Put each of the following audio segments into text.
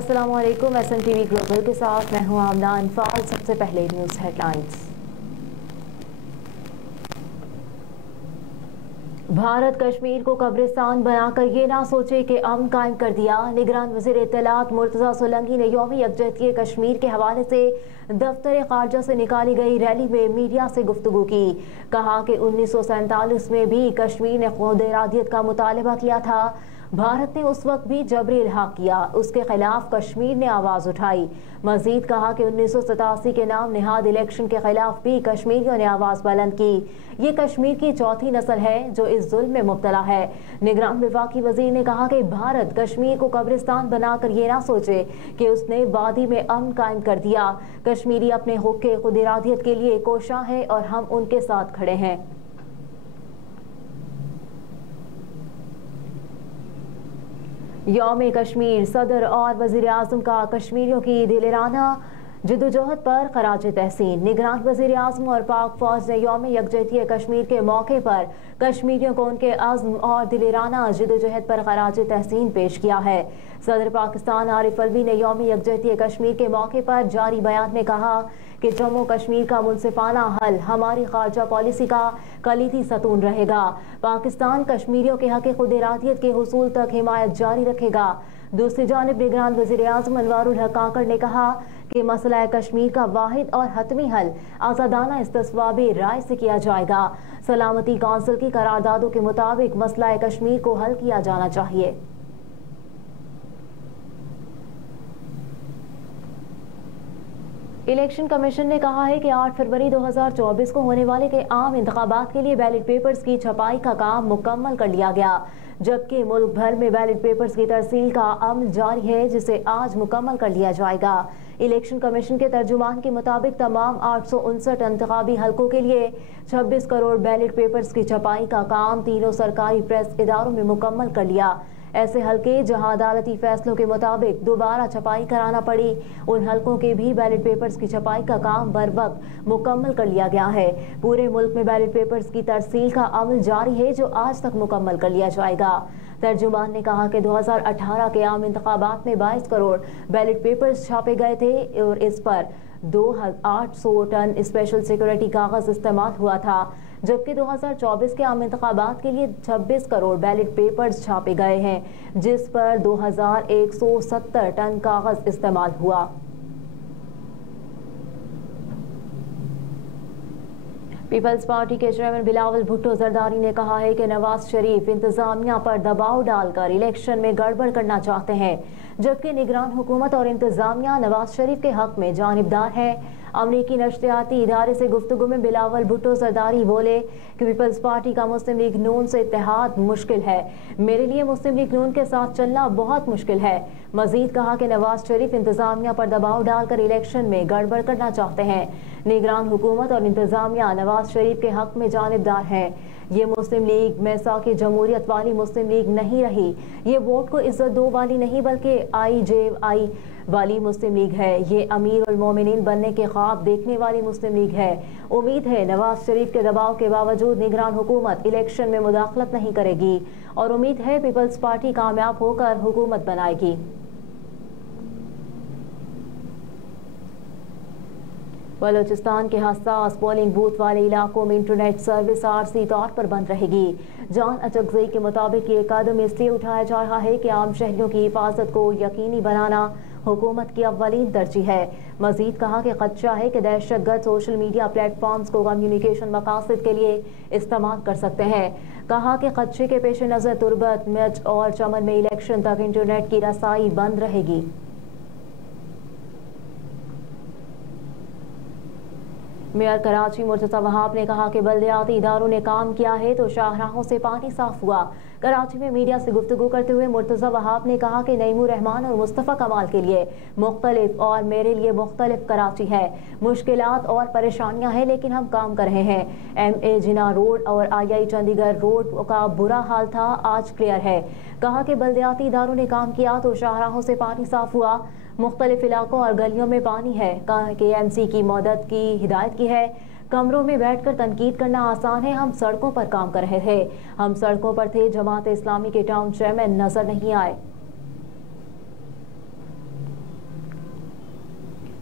अस्सलाम वालेकुम। SNTV global के साथ मैं हूं आमना अनफाल। सबसे पहले न्यूज़ हेडलाइंस। भारत कश्मीर को कब्रिस्तान बनाकर ये ना सोचे कि अमन कायम कर दिया। निगरान वज़ीर इत्तलात मुर्तज़ा सोलंकी ने यौम यकजहती कश्मीर के हवाले से दफ्तर खारजा से निकाली गई रैली में मीडिया से गुफ्तगू की। कहा कि 1947 में भी कश्मीर ने खुद इरादियत का मुतालबा किया था। भारत ने उस वक्त भी जबरी इल्हाक किया, उसके खिलाफ कश्मीर ने आवाज़ उठाई। मजीद कहा कि 1987 के नाम निहाद इलेक्शन के खिलाफ भी कश्मीरियों ने आवाज़ बुलंद की। ये कश्मीर की चौथी नस्ल है जो इस जुल्म में मुब्तला है। निगरान वफाकी वजीर ने कहा कि भारत कश्मीर को कब्रिस्तान बनाकर ये ना सोचे कि उसने वादी में अमन कायम कर दिया। कश्मीरी अपने हुक्क खुद इरादियत के लिए कोशां हैं और हम उनके साथ खड़े हैं। यौम कश्मीर सदर और वज़ीर आज़म का कश्मीरियों की दिलराना जदोजहद पर खराज तहसीन। निगरान वज़ीर आज़म और पाक फौज ने यौम यकजहती कश्मीर के मौके पर कश्मीरियों को उनके आज़म और दिलराना जदोजहद पर खराज तहसीन पेश किया है। सदर पाकिस्तान आरिफ अलवी ने यौम यकजहती कश्मीर के मौके पर जारी बयान में कहा कि जम्मू कश्मीर का मुनसिफाना हल हमारी खारजा पॉलिसी का कलीदी सतून रहेगा। पाकिस्तान कश्मीरियों के हक़ खुद इरादियत के हुसूल तक हिमायत जारी रखेगा। दूसरी जानिब निगरान वज़ीर आज़म अनवारुल हक काकड़ ने कहा कि मसला कश्मीर का वाहिद और हतमी हल आज़ादाना इस्तिस्वाबी राय से किया जाएगा। सलामती कौंसिल की करारदादों के मुताबिक मसला कश्मीर को हल किया जाना चाहिए। इलेक्शन कमीशन ने कहा है कि 8 फरवरी 2024 को होने वाले के आम इंतखाबात के लिए बैलेट पेपर्स की छपाई का काम मुकम्मल कर लिया गया, जबकि मुल्क भर में बैलेट पेपर्स की तरसील का अमल जारी है, जिसे आज मुकम्मल कर लिया जाएगा। इलेक्शन कमीशन के तर्जुमान के मुताबिक तमाम 859 इंतखाबी हलकों के लिए 26 करोड़ बैलेट पेपर्स की छपाई का काम तीनों सरकारी प्रेस इदारों में मुकम्मल कर लिया। ऐसे हलके जहां अदालती फैसलों के मुताबिक दोबारा छपाई कराना पड़ी, उन हलकों के भी बैलेट पेपर्स की छपाई का काम बर वक्त मुकम्मल कर लिया गया है। पूरे मुल्क में बैलेट पेपर्स की तरसील का अमल जारी है, जो आज तक मुकम्मल कर लिया जाएगा। तर्जुमान ने कहा कि 2018 के आम इंतखाबात में 22 करोड़ बैलेट पेपर्स छापे गए थे और इस पर 2800 टन स्पेशल सिक्योरिटी कागज इस्तेमाल हुआ था, जबकि 2024 के आम इंतखाबात के लिए 26 करोड़ बैलेट पेपर्स छापे गए हैं, जिस पर 2170 टन कागज इस्तेमाल हुआ। पीपल्स पार्टी के चेयरमैन बिलावल भुट्टो जरदारी ने कहा है कि नवाज शरीफ इंतजामिया पर दबाव डालकर इलेक्शन में गड़बड़ करना चाहते हैं, जबकि निगरान हुकूमत और इंतजामिया नवाज शरीफ के हक में जानिबदार है। अमरीकी नश्रियाती इदारे से गुफ्तगू में बिलावल भुट्टो जरदारी बोले कि पीपल्स पार्टी का मुस्लिम लीग नून से इत्तेहाद मुश्किल है, मेरे लिए मुस्लिम लीग नून के साथ चलना बहुत मुश्किल है। मजीद कहा कि नवाज शरीफ इंतजामिया पर दबाव डालकर इलेक्शन में गड़बड़ करना चाहते हैं। निगरान हुकूमत और इंतजामिया नवाज शरीफ के हक में जानिबदार है। ये मुस्लिम लीग मैसाकी जमहूरियत वाली मुस्लिम लीग नहीं रही, ये वोट को इज्जत दो वाली नहीं बल्कि IJI वाली मुस्लिम लीग है। ये अमीर उल मोमिनीन बनने के ख्वाब देखने वाली मुस्लिम लीग है। उम्मीद है नवाज शरीफ के दबाव के बावजूद निगरान हुकूमत इलेक्शन में मुदाखलत नहीं करेगी और उम्मीद है पीपल्स पार्टी कामयाब होकर हुकूमत बनाएगी। बलोचिस्तान के हसास पोलिंग बूथ वाले इलाकों में इंटरनेट सर्विस आरजी तौर पर बंद रहेगी। जान अचकजई के मुताबिक ये कदम इसलिए उठाया जा रहा है कि आम शहरियों की हिफाजत को यकीनी बनाना हुकूमत की अव्वलीन तरजीह है। मजीद कहा कि खदशा है कि दहशतगर्द सोशल मीडिया प्लेटफॉर्म्स को कम्युनिकेशन मकासद के लिए इस्तेमाल कर सकते हैं। कहा कि खदशे के पेश नज़र तुरबत, मिर्च और चमन में इलेक्शन तक इंटरनेट की रसाई बंद रहेगी। मेयर कराची मुर्तज़ा वहाब ने कहा कि बल्दियाती इदारों ने काम किया है तो शाहराहों से पानी साफ हुआ। कराची में मीडिया से गुफ्तगू करते हुए मुर्तज़ा वहाब ने कहा कि नईमुर रहमान और मुस्तफ़ा कमाल के लिए मुख्तलिफ और मेरे लिए मुख्तलिफ कराची है। मुश्किलात और परेशानियां हैं, लेकिन हम काम कर रहे हैं। MA जिना रोड और II चंडीगढ़ रोड का बुरा हाल था, आज क्लियर है। कहा कि बल्दियाती इदारों ने काम किया तो शाहराहों से पानी साफ हुआ। मुख्तलिफ इलाकों और गलियों में पानी है। KMC की मदद की हिदायत की है। कमरों में बैठकर तनकीद करना आसान है, हम सड़कों पर काम कर रहे थे। हम सड़कों पर थे, जमात इस्लामी के टाउन चेयरमैन नजर नहीं आए।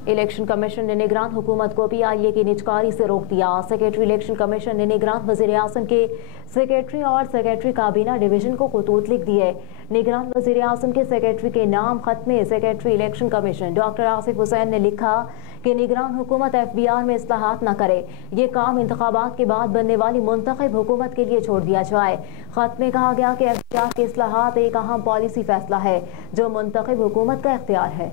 الیکشن کمیشن نے نگران حکومت کو PIA کی نجکاری سے روک دیا۔ سیکریٹری الیکشن کمیشن نے نگران وزیر اعظم کے سیکریٹری اور سیکریٹری کابینہ ڈویژن کو خطوط لکھ دیے۔ نگران وزیر اعظم کے سیکریٹری کے نام خط میں secretary election commission doctor Asif Hussain نے لکھا کہ نگران حکومت FBR میں اصلاحات نہ کرے، یہ کام انتخابات کے بعد بننے والی منتخب حکومت کے لیے چھوڑ دیا جائے۔ خط میں کہا گیا کہ FBR کی اصلاحات ایک اہم پالیسی فیصلہ ہے جو منتخب حکومت کا اختیار ہے۔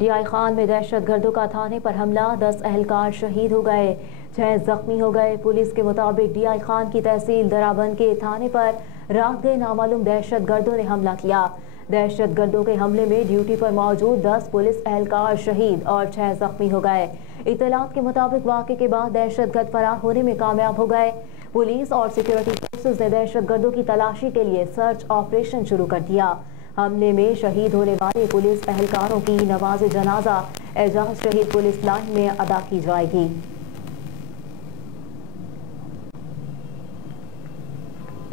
DI خان میں دہشت گردوں کا تھانے پر حملہ، 10 اہلکار شہید ہو گئے، 6 زخمی ہو گئے۔ پولیس کے مطابق DI خان کی تحصیل درابند کے تھانے پر رات گئے نامعلوم دہشت گردوں نے حملہ کیا۔ دہشت گردوں کے حملے میں ڈیوٹی پر موجود 10 پولیس اہلکار شہید اور 6 زخمی ہو گئے۔ اطلاعات کے مطابق واقعے کے بعد دہشت گرد فرار ہونے میں کامیاب ہو گئے۔ پولیس اور سیکورٹی فورسز نے دہشت گردوں کی تلاشی کے لیے سرچ آپریشن شروع کر دیا۔ حملے میں شہید ہونے والے پولیس اہلکاروں کی نماز جنازہ اعجاز شہید پولیس لائن میں ادا کی جائے گی۔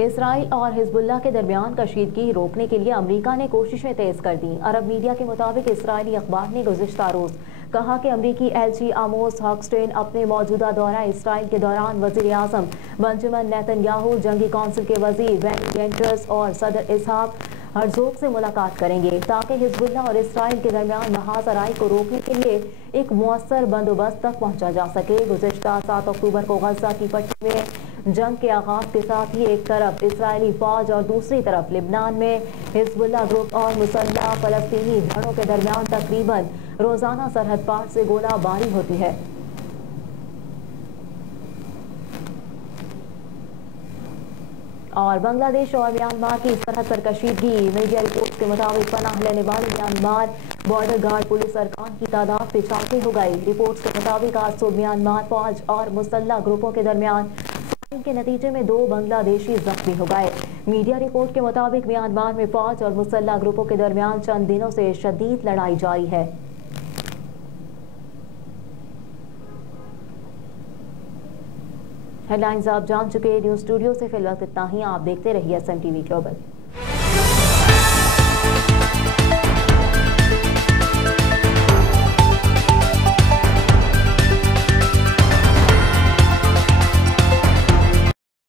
اسرائیل اور حزب اللہ کے درمیان کشیدگی روکنے کے لیے امریکہ نے کوششیں تیز کر دیں۔ عرب میڈیا کے مطابق اسرائیلی اخبار نے گزشتہ روز کہا کہ امریکی LG آموس ہاکسٹین اپنے موجودہ دورہ اسرائیل کے دوران وزیر اعظم بنجمن نیتن یاہو، جنگی کونسل کے وزیر بینی گینٹس اور صدر اسحاق ہرزوگ سے ملاقات کریں گے تاکہ حزب اللہ اور اسرائیل کے درمیان محاذ آرائی کو روکنے کے لیے ایک مؤثر بندوبست تک پہنچا جا سکے۔ گزشتہ 7 اکتوبر کو غزہ کی پٹی میں جنگ کے آغاز کے ساتھ ہی ایک طرف اسرائیلی فوج اور دوسری طرف لبنان میں حزب اللہ گروپ اور مسلح فلسطینی دھڑوں کے درمیان تقریباً روزانہ سرحد پار سے گولہ باری ہوتی ہے۔ اور بنگلہ دیش اور میانمار کی سرحد پر کشیدگی، میڈیا رپورٹ کے مطابق پناہ لینے والے میانمار بارڈر گارڈ پولیس ارکان کی تعداد 95 ہو گئی۔ رپورٹس کے مطابق آج صبح میانمار فوج اور مسلح گروپوں کے درمیان فائرنگ کے نتیجے میں 2 بنگلہ دیشی زخمی ہو گئے۔ میڈیا رپورٹ کے مطابق میانمار میں فوج اور مسلح گروپوں کے درمیان چند دنوں سے شدید لڑائی جاری ہے۔ ہیڈ لائنز آپ جان چکے، نیوز اسٹوڈیو سے فی الوقت اتنا ہی۔ آپ دیکھتے رہیے SMTV گلوبل۔